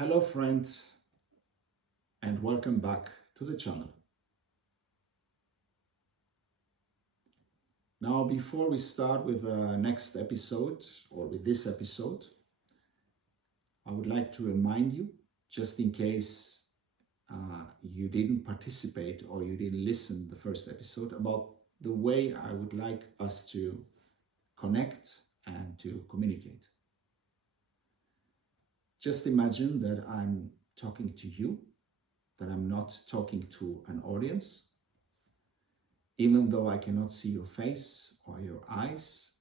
Hello friend, and welcome back to the channel. Now before we start with the next episode or with this episode, I would like to remind you, just in case you didn't participate or you didn't listen the first episode, about the way I would like us to connect and to communicate. Just imagine that I'm talking to you, that I'm not talking to an audience, even though I cannot see your face or your eyes,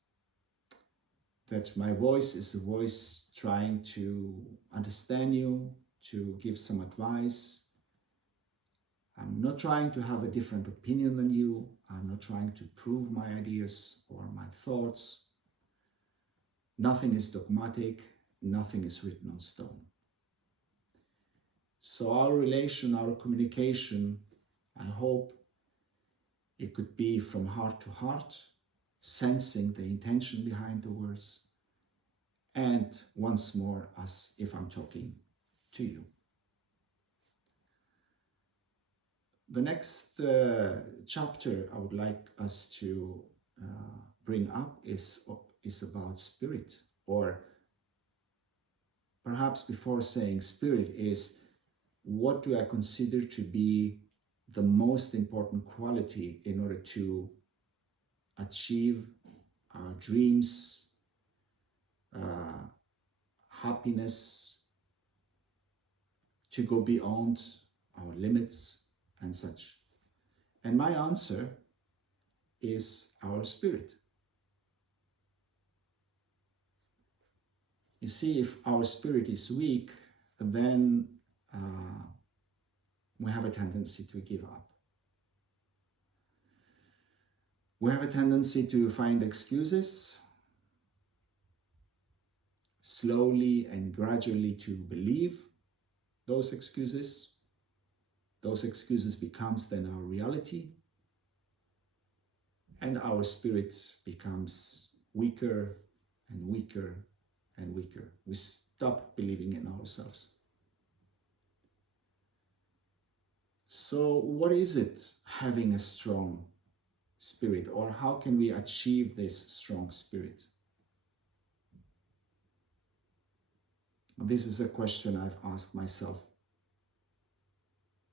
that my voice is a voice trying to understand you, to give some advice. I'm not trying to have a different opinion than you. I'm not trying to prove my ideas or my thoughts. Nothing is dogmatic. Nothing is written on stone. So our relation, our communication, I hope it could be from heart to heart, sensing the intention behind the words, and once more as if I'm talking to you. The next chapter I would like us to bring up is about spirit, or perhaps before saying spirit is, what do I consider to be the most important quality in order to achieve our dreams, happiness, to go beyond our limits and such. And my answer is our spirit. You see, if our spirit is weak, then we have a tendency to give up. We have a tendency to find excuses, slowly and gradually to believe those excuses. Those excuses becomes then our reality, and our spirit becomes weaker and weaker and weaker. We stop believing in ourselves. So what is it having a strong spirit, or how can we achieve this strong spirit? This is a question I've asked myself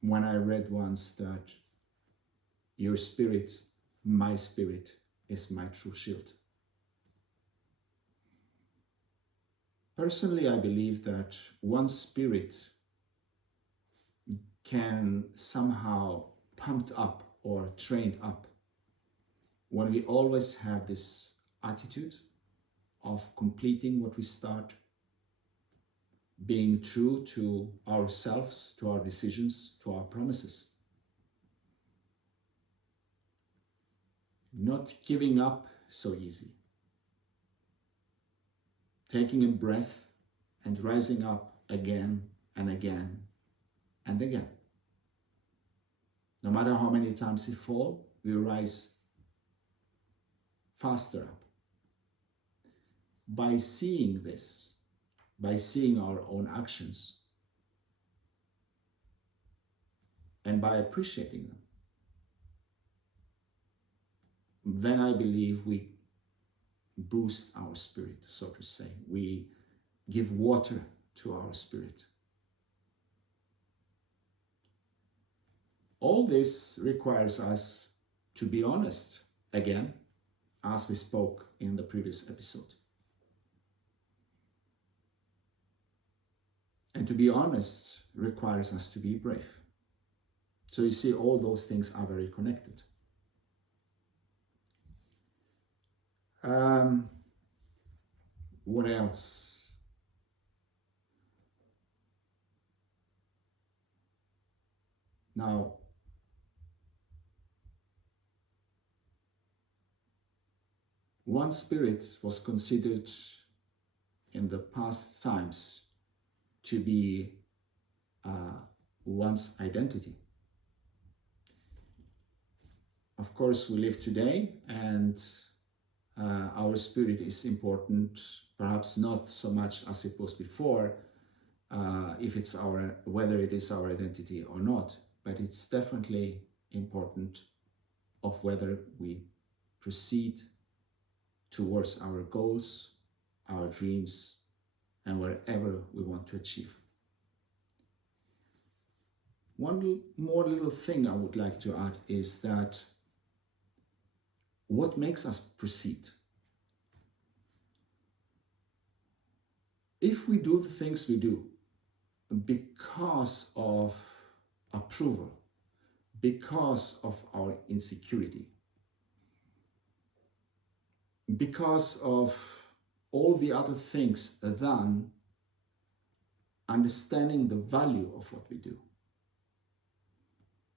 when I read once that your spirit, my spirit, is my true shield. Personally, I believe that one's spirit can somehow pumped up or trained up when we always have this attitude of completing what we start, being true to ourselves, to our decisions, to our promises. Not giving up so easy. Taking a breath and rising up again and again and again. No matter how many times we fall, we rise faster up. By seeing this, by seeing our own actions, and by appreciating them, then I believe we boost our spirit, so to say. We give water to our spirit. All this requires us to be honest, again, as we spoke in the previous episode. And to be honest requires us to be brave. So you see, all those things are very connected. What else? Now, one spirit was considered in the past times to be one's identity. Of course, we live today, and our spirit is important, perhaps not so much as it was before, if it's whether it is our identity or not, but it's definitely important of whether we proceed towards our goals, our dreams, and wherever we want to achieve. One more little thing I would like to add is that what makes us proceed? If we do the things we do because of approval, because of our insecurity, because of all the other things than understanding the value of what we do,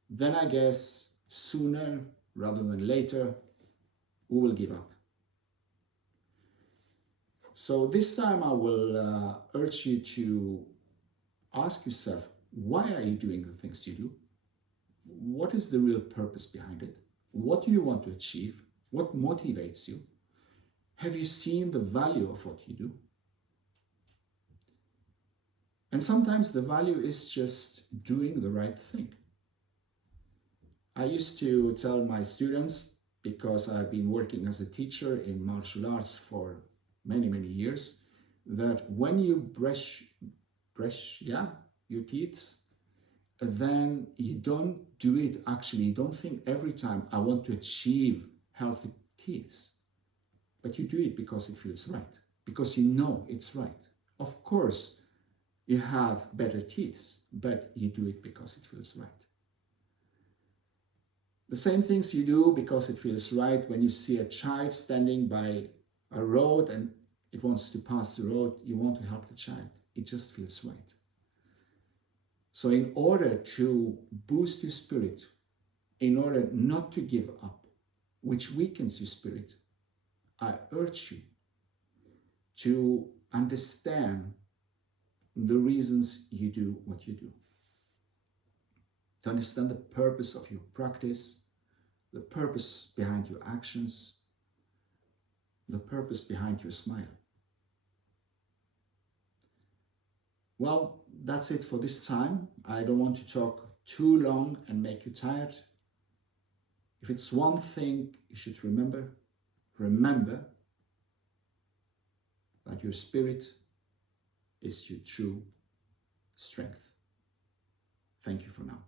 then I guess sooner rather than later, we will give up. So this time I will urge you to ask yourself, why are you doing the things you do? What is the real purpose behind it? What do you want to achieve? What motivates you? Have you seen the value of what you do? And sometimes the value is just doing the right thing. I used to tell my students, because I've been working as a teacher in martial arts for many years, that when you brush your teeth, then you don't do it actually, you don't think every time I want to achieve healthy teeth, but you do it because it feels right, because you know it's right. Of course, you have better teeth, but you do it because it feels right. The same things you do because it feels right when you see a child standing by a road and it wants to pass the road, you want to help the child. It just feels right. So in order to boost your spirit, in order not to give up, which weakens your spirit, I urge you to understand the reasons you do what you do. To understand the purpose of your practice, the purpose behind your actions, the purpose behind your smile. Well, that's it for this time. I don't want to talk too long and make you tired. If it's one thing you should remember that your spirit is your true strength. Thank you for now.